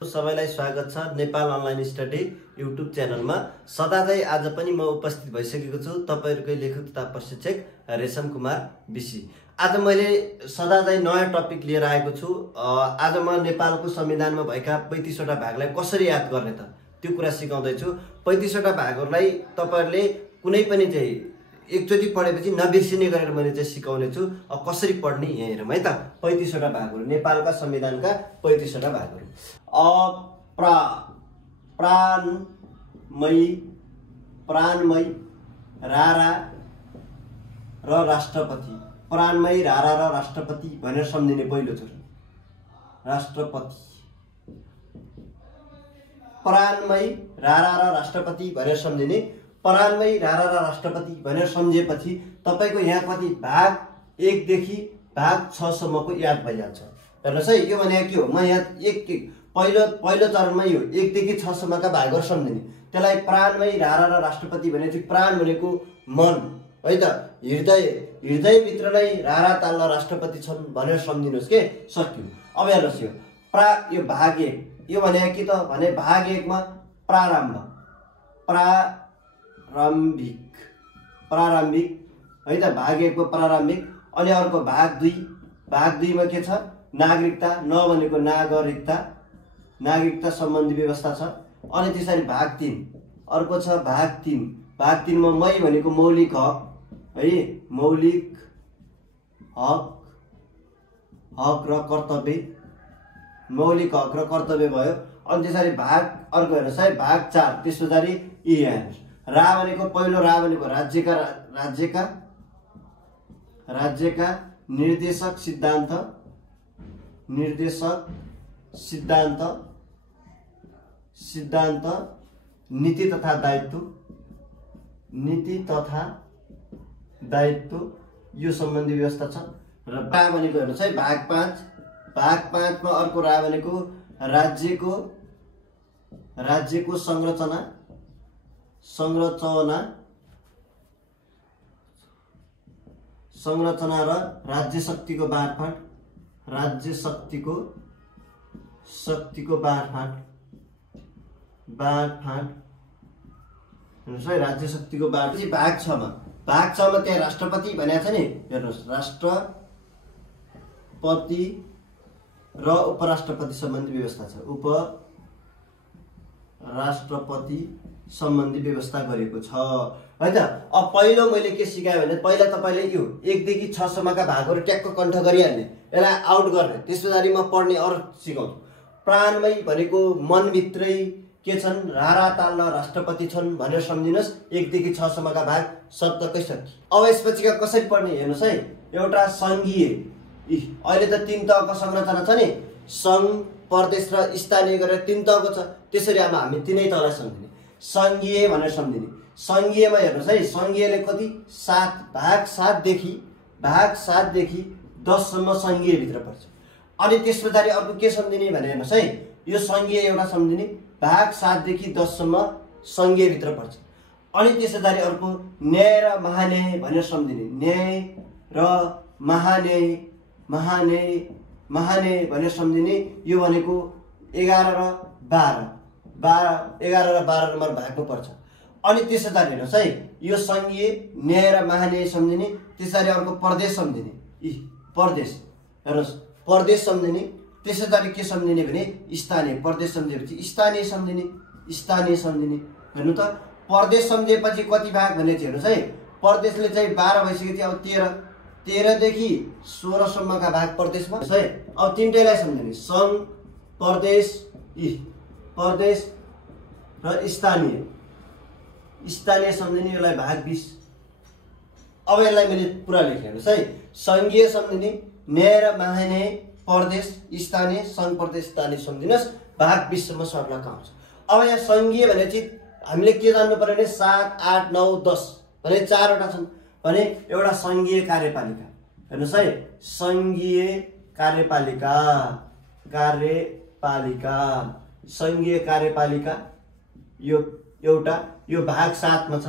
सबैलाई स्वागत छ नेपाल अनलाइन स्टडी युट्युब च्यानलमा। सदाझै आज पनि म उपस्थित भइसकेको छु तपाईहरुकै लेखक तथा प्रशिक्षक रेशम कुमार बिसी। आज मैले सदाझै नयाँ टपिक लिएर आएको छु। आज म नेपालको संविधानमा भएका 35 वटा भागलाई कसरी याद गर्ने त त्यो कुरा सिकाउँदै छु। 35 वटा भागहरुलाई तपाईहरुले कुनै पनि चाहिँ एकचोटी पढेपछि नबिर्सिने गरेर मैले चाहिँ सिकाउने छु। कसरी पढ्ने यहाँ हेरौँ है त। 35 वटा भागहरु, नेपालका संविधानका 35 वटा भागहरु। प्राणमयी रारा र राष्ट्रपति। प्राणमयी रारा र राष्ट्रपति भनेर सम्झिने पहिलो चोटि। राष्ट्रपति, प्राणमयी रारा र राष्ट्रपति भनेर सम्झिने। प्राणमयी रारा र राष्ट्रपति भनेर सम्झिएपछि तपाईको यहाँ कति भाग 1 देखि भाग 6 सम्मको याद भइहाल्छ। हेर्नुस् है, यो भने के हो, म यहाँ एक पहिलो चरणमै यो 1 देखि 6 सम्मका भागहरु सम्झिने। त्यसलाई प्राणमयी रारा र राष्ट्रपति भनेपछि प्राण भनेको मन है त, हृदय भित्र नै रारा ताल राष्ट्रपति छन् भनेर सम्झिनुस् के सक्यो। अब हेर्नुस् यो भाग 1 यो भने के त भने भाग 1 मा प्रारम्भिक है त, भाग 1 को प्रारम्भिक। अनि अर्को भाग 2 मा के छ, नागरिकता। न भनेको नागरिकता सम्बन्धी व्यवस्था छ। अनि त्यसरी भाग 3 अर्को छ भाग 3। भाग 3 मा मै भनेको मौलिक हक है, मौलिक हक र कर्तव्य, मौलिक हक र कर्तव्य भयो। अनि त्यसरी भाग अर्को हेर्नुस् है, भाग 4 त्यसपछि यी हेर्नुस्। रा भनेको पहिलो रा भनेको राज्यका निर्देशक सिद्धान्त नीति तथा दायित्व यो सम्बन्धी व्यवस्था छ। र रा भनेको हेर्नुस् है, भाग 5 मा अर्को रा भनेको राज्यको संरचना र राज्य शक्तिको बाँडफाँड, राज्य शक्तिको बाँडफाँड हेर्नुस् है, राज्य शक्तिको बाँड। भाग 6 मा त्यहाँ राष्ट्रपति भनेको छ नि, हेर्नुस् राष्ट्रपति र उपराष्ट्रपति सम्बन्धी व्यवस्था छ। उपराष्ट्रपति सम्बन्धी व्यवस्था गरेको छ है त। अब पहिलो मैले के सिकाएँ भने पहिला तपाईले यो 1 देखि 6 सम्मका भागहरु ट्याक्क कण्ठ गरिहाल्ने, यसलाई आउट गर्ने, त्यसपछि म पढ्ने अरु सिकाउँछु। प्राणमयी भनेको मनभित्रै के छन्, रारा ताल राष्ट्रपति छन् भनेर सम्झिनुस्। 1 देखि 6 सम्मका भाग शब्दकै सकियो। अब यसपछिका कसरी पढ्ने हेर्नुस् है। एउटा संघीय, अहिले त 3 तहको संरचना छ नि, संघ, प्रदेश र स्थानीय गरेर 3 तहको छ। त्यसरी अब हामी 3 तहलाई सम्झिने। संघीय भनेर सम्झिने। संघीयमा हेर्नुस् है, संघीयले कति भाग 7 देखि 10 सम्म संघीय भित्र पर्छ। अनि त्यसपछि अर्को के सम्झिने भने हेर्नुस् है, यो संघीय एउटा सम्झिने, भाग 7 देखि 10 सम्म संघीय भित्र पर्छ। अनि त्यसपछि अर्को न्याय र महान्याय भनेर सम्झिने। न्याय र महान्याय भनेर सम्झिने। यो भनेको 11 र 12 नम्बर भागमा पर्छ। अनि त्यसपछि हेर्नुस् है, यो संघीय, न्याय र महान्याय सम्झिने। त्यसरी अर्को प्रदेश सम्झिने। प्रदेश हेर्नुस्, प्रदेश सम्झिने। त्यसपछि के सम्झिने भने स्थानीय। प्रदेश सम्झिएपछि स्थानीय सम्झिने। हेर्नु त, प्रदेश सम्झिएपछि कति भाग भने चाहिँ हेर्नुस् है, प्रदेशले चाहिँ 12 भइसक्यो थियो। अब 13 देखि 16 सम्मका भाग प्रदेशमा है। अब तीनटैलाई सम्झिने, संघ, प्रदेश र स्थानीय सम्झिने। यसलाई भाग 20। अब यसलाई मैले पुरा लेखेँ हेर्नुस् है। संघीय सम्झिने, न्याय र महान्याय, प्रदेश, स्थानीय, संघ, प्रदेश, स्थानीय सम्झिनुस्। भाग 20 सम्म सर्लक आउँछ। अब यहाँ संघीय भनेपछि हामीले के जान्नु पर्यो भने 7, 8, 9, 10 भने 4 वटा छन् भने एउटा संघीय कार्यपालिका। हेर्नुस् है, संघीय कार्यपालिका यो एउटा, यो भाग 7 मा छ।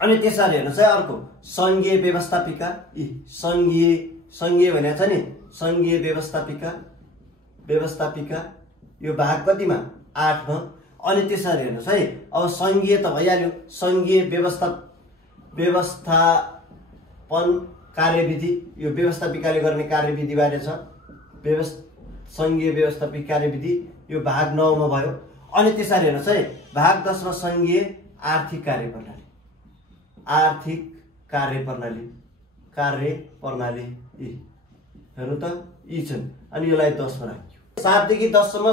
अनि त्यसरी हेर्नुस् है, अर्को संघीय व्यवस्थापिका। संघीय भनेको छ नि, संघीय व्यवस्थापिका यो भाग कतिमा 8 मा। अनि त्यसरी हेर्नुस् है, अब संघीय त भइहाल्यो, संघीय व्यवस्थापन कार्यविधि, यो व्यवस्थापिकाले गर्ने कार्यविधि बारे छ। संघीय व्यवस्थापिक कार्यविधि यो भाग 9 मा भयो। अनि त्यसरी हेर्नुस् है, भाग 10 मा संघीय आर्थिक कार्यप्रणाली, आर्थिक कार्यप्रणाली यी हेर्नु त यी छन्। अनि यसलाई 10 मा राख्यो। 7 देखि 10 सम्म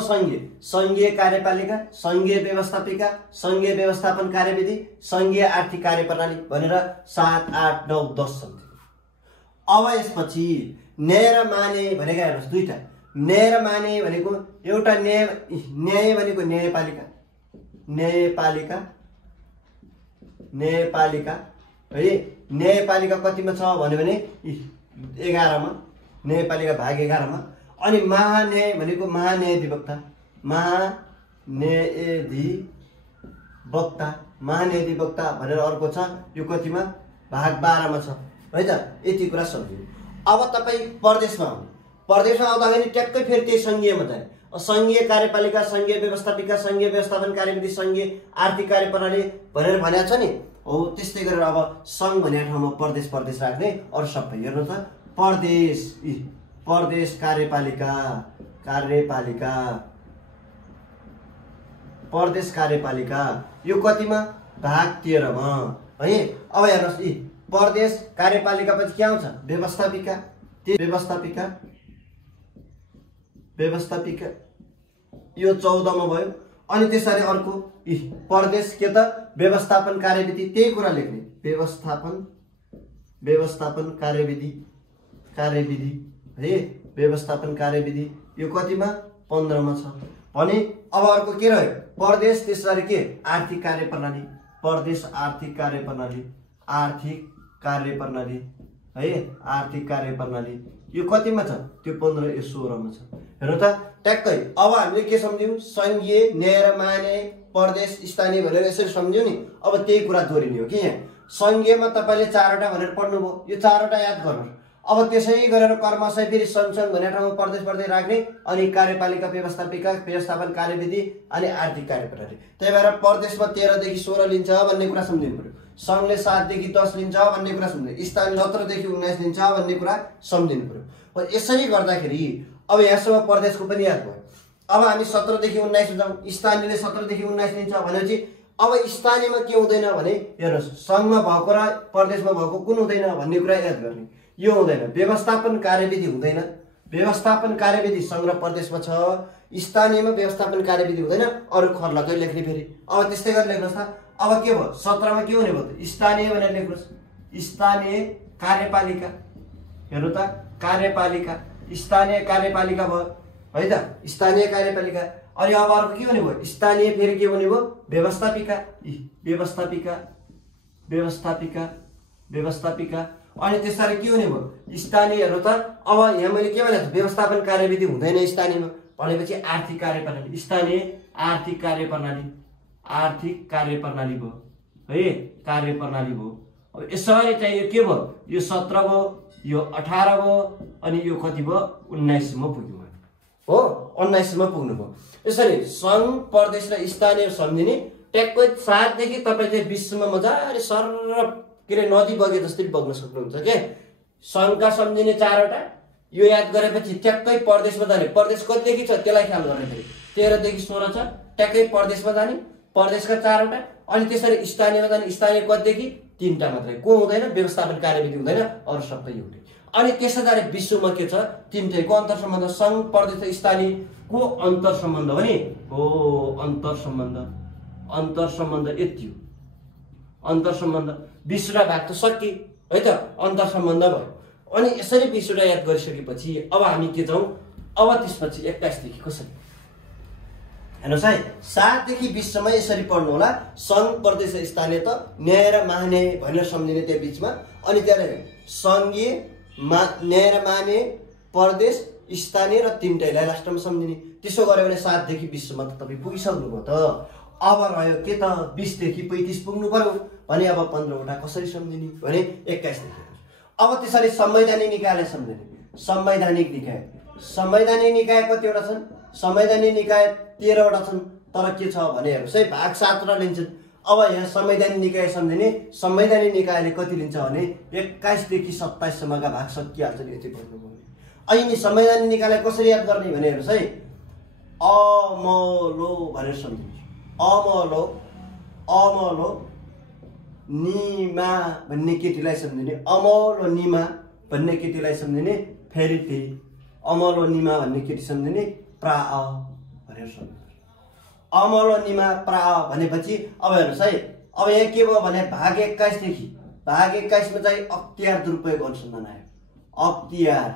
संघीय कार्यपालिका, संघीय व्यवस्थापिका, संघीय व्यवस्थापन कार्यविधि, संघीय आर्थिक कार्यप्रणाली भनेर 7, 8, 9, 10 सम्म। अब यसपछि न्याय र माने भनेका हेर्नुस् दुईटा। न्याय र माने भनेको एउटा न्याय भनेको न्यायपालिका है। न्यायपालिका कतिमा छ भन्यो भने 11 मा, न्यायपालिका भाग 11 मा। अनि महान्याय भनेको महान्यायाधिवक्ता भनेर अर्को छ, यो कतिमा भाग 12 मा छ है त। यति कुरा सम्झिनु। अब तपाईँ प्रदेशमा आउँदाखेरि ट्याक्कै फेरि त्यही संघीयमा जाने। संघीय कार्यपालिका, संघीय व्यवस्थापिका, संघीय व्यवस्थापन कार्यविधि, संघीय आर्थिक कार्यप्रणाली भनेर भनेको छ नि हो। त्यस्तै गरेर अब संघ भनेको ठाउँमा प्रदेश राख्ने। अरू सबै हेर्नु त प्रदेश कार्यपालिका, प्रदेश कार्यपालिका यो कतिमा भाग 13 मा है। अब हेर्नुस् यी प्रदेश कार्यपालिका पछि के आउँछ व्यवस्थापिका यो 14 मा भयो। अनि त्यसरी अर्को प्रदेश के त व्यवस्थापन कार्यविधि, त्यही कुरा लेख्ने व्यवस्थापन कार्यविधि है। व्यवस्थापन कार्यविधि यो कतिमा 15 मा छ भने। अब अर्को के रह्यो प्रदेश, त्यसरी के आर्थिक कार्यप्रणाली, प्रदेश आर्थिक कार्यप्रणाली है। आर्थिक कार्यप्रणाली यो कतिमा छ त्यो 15, यो 16 मा छ। हेर्नु त ट्याक्कै। अब हामीले के सम्झ्यौँ संघीय, न्याय र महान्याय, प्रदेश, स्थानीय भनेर यसरी सम्झ्यौँ नि। अब त्यही कुरा दोहोरिने हो कि यहाँ संघीयमा तपाईँले 4वटा भनेर पढ्नुभयो, यो 4वटा याद गर्नुहोस्। अब त्यसै गरेर क्रमशः फेरि संसद भन्ने ठाउँमा प्रदेश राख्ने। अनि कार्यपालिका, व्यवस्थापिका, व्यवस्थापन कार्यविधि अनि आर्थिक कार्यप्रणाली। त्यही भएर प्रदेशमा 13 देखि 16 लिन्छ भन्ने कुरा सम्झिनु पर्यो। संघले 7 देखि 10 लिन्छ भन्ने कुरा सम्झिनु, स्थानीय 17 देखि 19 लिन्छ भन्ने कुरा सम्झिनु पर्यो। यसरी गर्दाखेरि अब यहाँसम्म प्रदेशको पनि याद भयो। अब हामी 17 देखि 19 हुन्छौँ, स्थानीयले 17 देखि 19 लिन्छ भनेपछि अब स्थानीयमा के हुँदैन भने हेर्नुहोस्, सङ्घमा भएको र प्रदेशमा भएको कुन हुँदैन भन्ने कुरा याद गर्ने। यो हुँदैन, व्यवस्थापन कार्यविधि हुँदैन। व्यवस्थापन कार्यविधि सङ्घ र प्रदेशमा छ, स्थानीयमा व्यवस्थापन कार्यविधि हुँदैन। अरू खर्लकै लेख्ने फेरि। अब त्यस्तै गरेर लेख्नुहोस् त। अब के भयो 17 मा के हुने भयो त स्थानीय भनेर लेख्नुहोस्। स्थानीय कार्यपालिका, हेर्नु त कार्यपालिका, स्थानीय कार्यपालिका भयो है त, स्थानीय कार्यपालिका। अनि अब अर्को के हुने भयो स्थानीय, फेरि के हुने भयो व्यवस्थापिका, व्यवस्थापिका। अनि त्यसरी के हुने भयो स्थानीय। हेर्नु त अब यहाँ मैले के भनेको छु व्यवस्थापन कार्यविधि हुँदैन स्थानीयमा भनेपछि आर्थिक कार्यप्रणाली, स्थानीय आर्थिक कार्यप्रणाली भयो है, कार्यप्रणाली भयो। अब यसरी चाहिँ यो के भयो, यो 17 भयो, यो 18 भयो, अनि यो कति भयो 19 सम्म पुग्यो हो, 19 सम्म पुग्नु भयो। यसरी सङ्घ, प्रदेश र स्थानीय सम्झिने। ट्याक्कै 7 देखि तपाईँ चाहिँ 20 सम्म मजाले सर के अरे नदी बगे जस्तै बग्न सक्नुहुन्छ के। सङ्घका सम्झिने 4वटा, यो याद गरेपछि ट्याक्कै प्रदेशमा जाने। प्रदेश कतिदेखि छ त्यसलाई ख्याल गर्ने फेरि 13 देखि 16 छ, ट्याक्कै प्रदेशमा जाने, प्रदेशका 4वटा। अनि त्यसरी स्थानीयमा जाने, स्थानीय कतिदेखि 3टा मात्रै, को हुँदैन व्यवस्थापन कार्यविधि हुँदैन, अरू सबै हुँदैन। अनि त्यसरी विश्वमा के छ 3टैको अन्तर सम्बन्ध, सङ्घ, प्रदेश र स्थानीयको अन्तर सम्बन्ध पनि हो। अन्तर सम्बन्ध यति हो, अन्तर सम्बन्ध 20वटा भाग त सके है त, अन्तर सम्बन्ध भयो। अनि यसरी 20वटा याद गरिसकेपछि अब हामी के छौँ, अब त्यसपछि 21 देखि कसरी हेर्नुहोस् है। 7 देखि 20 सम्म यसरी पढ्नु होला। सङ्घ, प्रदेश र स्थानीय त न्याय र महान्याय भनेर सम्झिने त्यो बिचमा। अनि त्यहाँनिर सङ्घीय, न्याय र महान्याय, प्रदेश, स्थानीय र 3टैलाई लास्टमा सम्झिने। त्यसो गऱ्यो भने 7 देखि 20 सम्म त तपाईँ पुगिसक्नुभयो त। अब रह्यो के त 20 देखि 35 पुग्नु पर्यो भने अब 15वटा कसरी सम्झिने भने 21 देखि। अब त्यसरी संवैधानिक निकायलाई सम्झिने। संवैधानिक निकाय कतिवटा छन् संवैधानिक निकाय 13 वटा छन्, तर के छ भने हेर्नुहोस् है, भाग 7 वटा लिन्छन्। अब यहाँ संवैधानिक निकाय सम्झिने, संवैधानिक निकायले कति लिन्छ भने 21 देखि 27 सम्मका भाग सकिहाल्छ नि, यति बुझ्नुभयो भने। अहिले संवैधानिक निकायलाई कसरी याद गर्ने भने हेर्नुहोस् है, अमलो भनेर सम्झिनुहोस्। अमलो निमा भन्ने केटीलाई सम्झिने, अमलो निमा भन्ने केटीलाई सम्झिने, फेरि त्यही अमलो निमा भन्ने केटी सम्झिने, प्रा भनेर सम्झिनुहोस्। अमलो निमा प्रा भनेपछि अब हेर्नुहोस् है, अब यहाँ के भयो भने भाग 21 देखि भाग 21 मा चाहिँ अख्तियार दुरुपयोग अनुसन्धान आयो। अख्तियार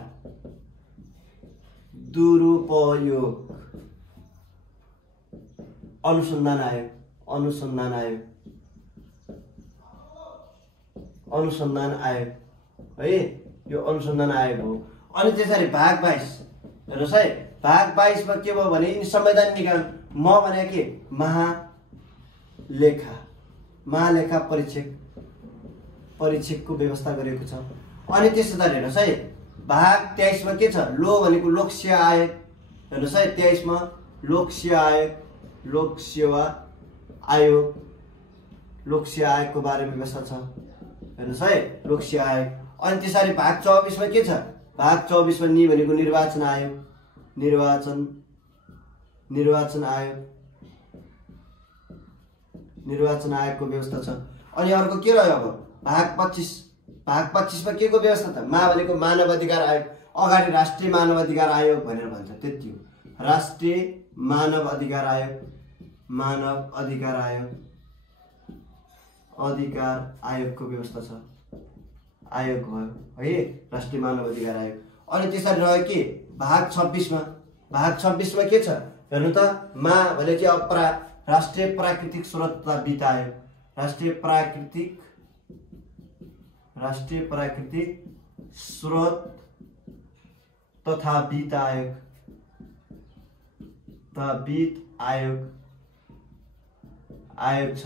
दुरुपयोग अनुसन्धान आयो, अनुसन्धान आयो है, यो अनुसन्धान आयोग हो। अनि त्यसरी भाग 22 हेर्नुहोस् है, भाग 22 मा के भयो भने संवैधानिक निकाय म भने के महालेखा परीक्षकको व्यवस्था गरिएको छ। अनि त्यसैगरी हेर्नुहोस् है, भाग 23 मा के छ, लो भनेको लोक सेवा आयोग। हेर्नुहोस् है, 23 मा लोक सेवा आयोगको बारेमा व्यवस्था छ। हेर्नुहोस् है, लोक सेवा आयोग। अनि त्यसरी भाग 24 मा के छ, भाग 24 मा नि भनेको निर्वाचन आयोग, निर्वाचन आयोगको व्यवस्था छ। अनि अर्को के रह्यो अब भाग 25 मा के को व्यवस्था त, मा भनेको मानव अधिकार आयोग, अगाडि राष्ट्रिय मानव अधिकार आयोग भनेर भन्छ, त्यति हो। राष्ट्रिय मानव अधिकार आयोगको व्यवस्था छ, आयोग भयो है, राष्ट्रिय मानव अधिकार आयोग। अनि त्यसरी रह्यो कि भाग 26 मा के छ हेर्नु त, मा भने चाहिँ अब राष्ट्रिय प्राकृतिक स्रोत तथा वित्त आयोग, राष्ट्रिय प्राकृतिक स्रोत तथा वित्त आयोग छ।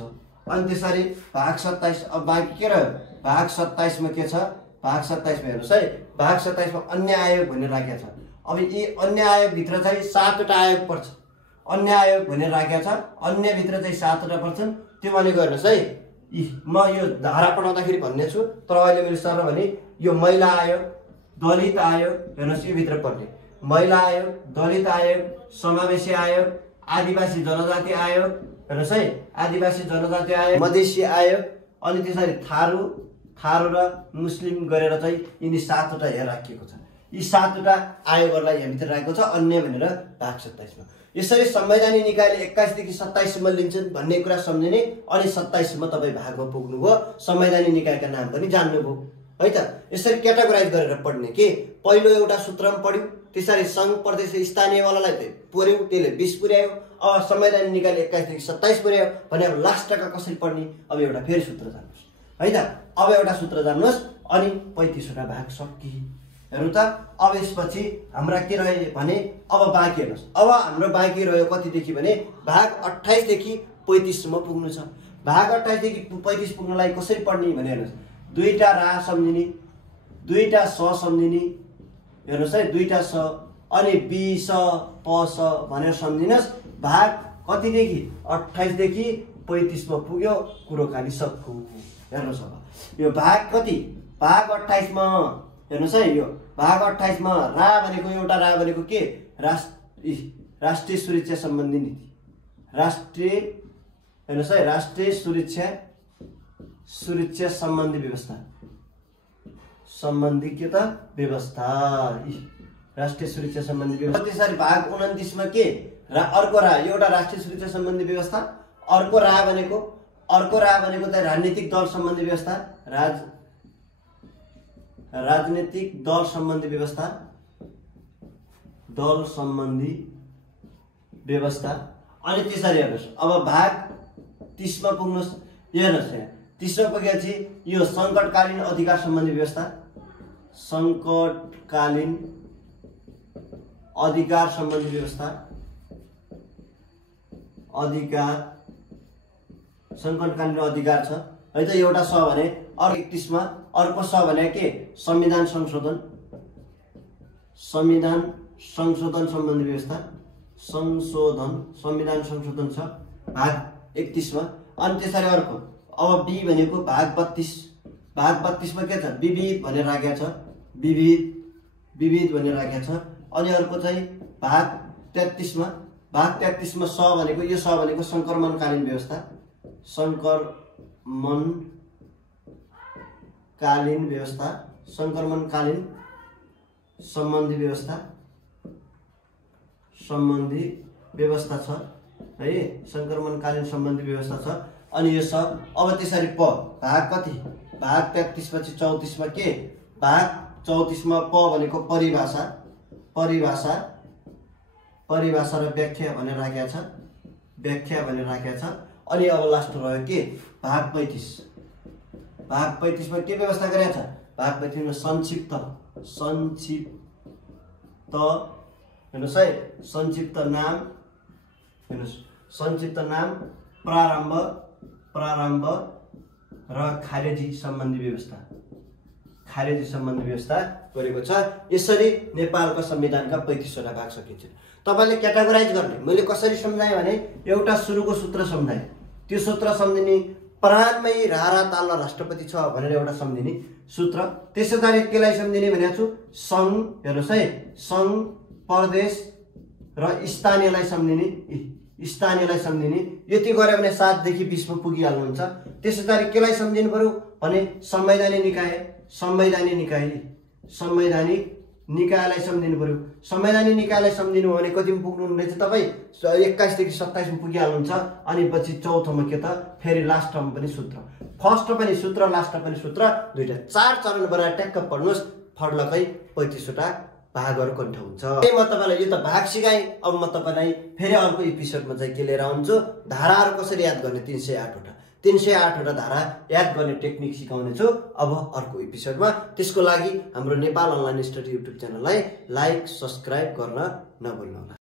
अनि त्यसरी भाग 27 अब बाँकी के रह्यो, भाग 27 मा के छ, भाग 27 मा हेर्नुहोस् है, भाग 27 मा अन्य आयोग भनेर राखेको छ। अब यी अन्य आयोग भित्र चाहिँ 7 वटा आयोग पर्छ, अन्य आयोग भनेर राखेको छ, अन्य भित्र चाहिँ 7 वटा पर्छन्। त्यो भनेको हेर्नुहोस् है, म यो धारा पढाउँदाखेरि भन्ने छु, तर अहिले मैले सर भने यो महिला आयोग, दलित आयोग, हेर्नुहोस् यो भित्र पर्ने महिला आयोग, दलित आयोग, समावेशी आयोग, आदिवासी जनजाति आयोग, हेर्नुहोस् है, आदिवासी जनजाति आयोग, मधेसी आयोग, अनि त्यसरी थारू र मुस्लिम गरेर चाहिँ यिनी 7 वटा यहाँ राखिएको छ। यी 7 वटा आयोगहरूलाई यहाँ भित्र राखेको छ, अन्य भनेर भाग 27 मा। यसरी संवैधानिक निकायले 21 देखि 27 सम्म लिन्छन् भन्ने कुरा सम्झिने। अनि 27 सम्म तपाईँ भागमा पुग्नुभयो, संवैधानिक निकायका नाम पनि जान्नुभयो है त। यसरी क्याटेगोराइज गरेर पढ्ने के, पहिलो एउटा सूत्रमा पढ्यो, त्यसरी सङ्घ प्रदेश स्थानीयवालालाई पुर्यायो, त्यसले 20 पुर्यायो। अब संवैधानिक निकायले 21 देखि 27 पुर्यायो भने अब लास्ट टका कसरी पढ्ने, अब एउटा फेरि सूत्र जान्नुहोस् है त। अब एउटा सूत्र जान्नुहोस्, अनि 35 वटा भाग सकि। हेर्नु त, अब यसपछि हाम्रा के रह्यो भने अब बाँकी हेर्नुहोस्, अब हाम्रो बाँकी रह्यो कतिदेखि भने भाग 28 देखि 35 सम्म पुग्नु छ। भाग 28 देखि 35 पुग्नलाई कसरी पढ्ने भने हेर्नुहोस्, दुईटा रा सम्झिने, दुईटा स सम्झिने, हेर्नुहोस् है, दुईटा स, अनि बि स प स भनेर सम्झिनुहोस्। भाग कतिदेखि 28 देखि 35 मा पुग्यो, कुरो खाली सक्खु। हेर्नुहोस् अब यो भाग कति, भाग 28 मा हेर्नुहोस् है, यो भाग 28 मा रा भनेको एउटा रा भनेको के, राष्ट्रिय सुरक्षा सम्बन्धी नीति, राष्ट्रिय हेर्नुहोस् है, राष्ट्रिय सुरक्षा सम्बन्धी व्यवस्था, सम्बन्धी के त व्यवस्था, राष्ट्रिय सुरक्षा सम्बन्धी व्यवस्था। त्यसरी भाग 29 मा के, अर्को रा, एउटा राष्ट्रिय सुरक्षा सम्बन्धी व्यवस्था, अर्को रा भनेको चाहिँ राजनीतिक दल सम्बन्धी व्यवस्था, राजनीतिक दल सम्बन्धी व्यवस्था, दल सम्बन्धी व्यवस्था। अनि त्यसरी हेर्नुहोस्, अब भाग 30 मा पुग्नुहोस्। हेर्नुहोस् यहाँ 30 मा पुगेपछि यो सङ्कटकालीन अधिकार सम्बन्धी व्यवस्था, सङ्कटकालीन अधिकार सम्बन्धी व्यवस्था, अधिकार सङ्कटकालीन अधिकार छ है त, एउटा छ भने। अर्को 31 मा अर्को छ भने के, संविधान संशोधन सम्बन्धी व्यवस्था, संशोधन संविधान संशोधन छ भाग 31 मा। अनि त्यसरी अर्को अब बी भनेको भाग 32 मा के छ विविध भनेर राखेको छ विविध भनेर राखेको छ। अनि अर्को चाहिँ भाग 33 मा स भनेको यो स भनेको संक्रमणकालीन व्यवस्था संक्रमणकालीन सम्बन्धी व्यवस्था छ है संक्रमणकालीन सम्बन्धी व्यवस्था छ। अनि यो सब अब त्यसरी प भाग कति भाग 33 पछि 34 मा के भाग 34 मा प भनेको परिभाषा र व्याख्या भनेर राखेको छ अनि अब लास्ट रह्यो के भाग 35 मा के व्यवस्था गरेको छ भाग 35 मा संक्षिप्त हेर्नुस् है संक्षिप्त नाम प्रारम्भ र खारेजी सम्बन्धी व्यवस्था गरेको छ। यसरी नेपालको संविधानका 35 वटा भाग सकिन्छ। तपाईले क्याटेगोराइज गर्ने मैले कसरी सम्झाएँ भने एउटा सुरुको सूत्र सम्झाएँ, त्यो सूत्र सम्झिने प्राणमै रारा ताल राष्ट्रपति छ भनेर एउटा सम्झिने सूत्र। त्यसैगरी केलाई सम्झिने भनेको छु संघ हेर्नुस् है संघ प्रदेश र स्थानीयलाई सम्झिने यति गरे भने 7 देखि 20 मा पुगिहाल्नुहुन्छ। त्यसैगरी केलाई सम्झिनु पर्यो भने संवैधानिक निकायलाई सम्झिनु पर्यो। संवैधानिक निकायलाई सम्झिनु भने कतिमा पुग्नु हुँदैछ तपाई 21 देखि 27 मा पुगिहाल्नुहुन्छ। अनि पछि चौथोमा के त फेरि लास्टमा पनि सूत्र, फर्स्ट पनि सूत्र लास्ट पनि सूत्र, दुईटा 4 चरण बनाएर ट्याक्क पढ्नुस् फर्लकै 35 वटा भागहरु कण्ठ हुन्छ। म तपाईलाई यो त भाग सिकाएँ। अब म तपाईलाई फेरि अर्को एपिसोडमा चाहिँ के लिएर आउँछु धाराहरु कसरी याद गर्ने 308 वटा धारा याद गर्ने टेक्निक सिकाउने छु अब अर्को एपिसोडमा। त्यसको लागि हाम्रो नेपाल अनलाइन स्टडी युट्युब च्यानललाई लाइक सब्स्क्राइब गर्न नभुल्नुहोला।